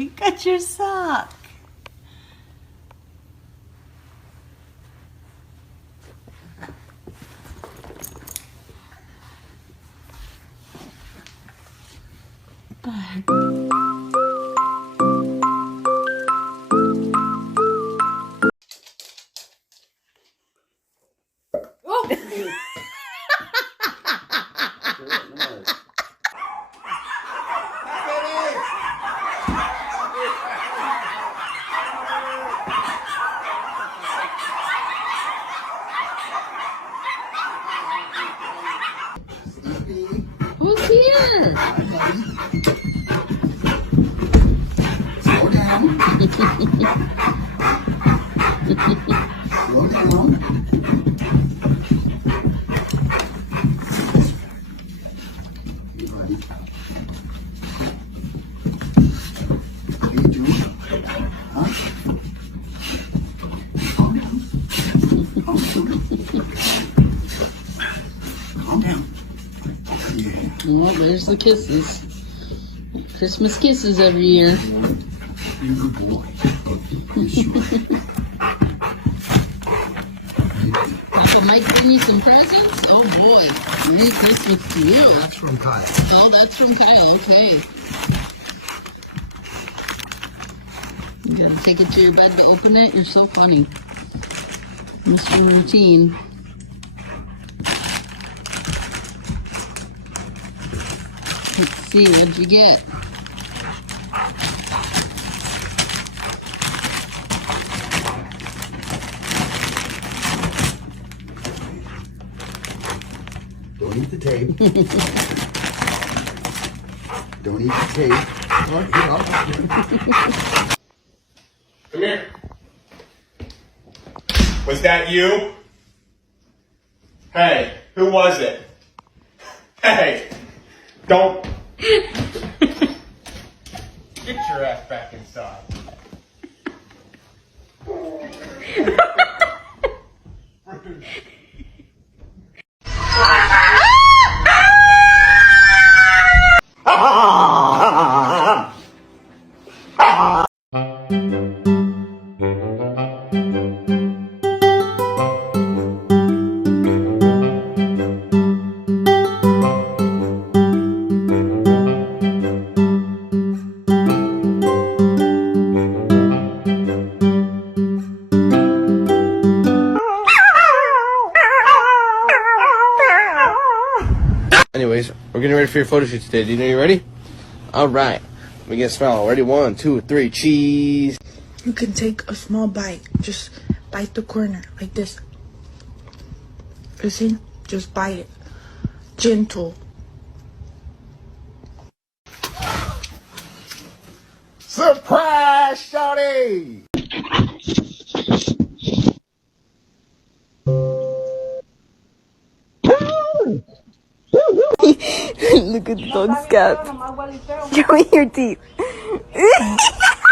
you got your sock. Bye. Who's here? Slow down. Slow down. Hey, buddy. What are you doing? Huh? Calm down. Calm down. Calm down. Yeah. Oh, there's the kisses. Christmas kisses every year. You're a good boy. Yes, you are. Uncle Mike bring you some presents? Oh boy. Merry Christmas to you. That's from Kyle. Oh, that's from Kyle. Okay. You gotta take it to your bed to open it. You're so funny. Mr. Routine. Let's see, what'd you get? Don't eat the tape. Don't eat the tape. All right, get off. Come here. Was that you? Hey, who was it? Hey, don't. Get your ass back inside. Anyways, we're getting ready for your photo shoot today. Do you know you're ready? Alright. We get a smile. Ready? 1, 2, 3, cheese. You can take a small bite. Just bite the corner like this. You see? Just bite it. Gentle. Surprise, shawty! Look at the dog's scalp. Show me your teeth.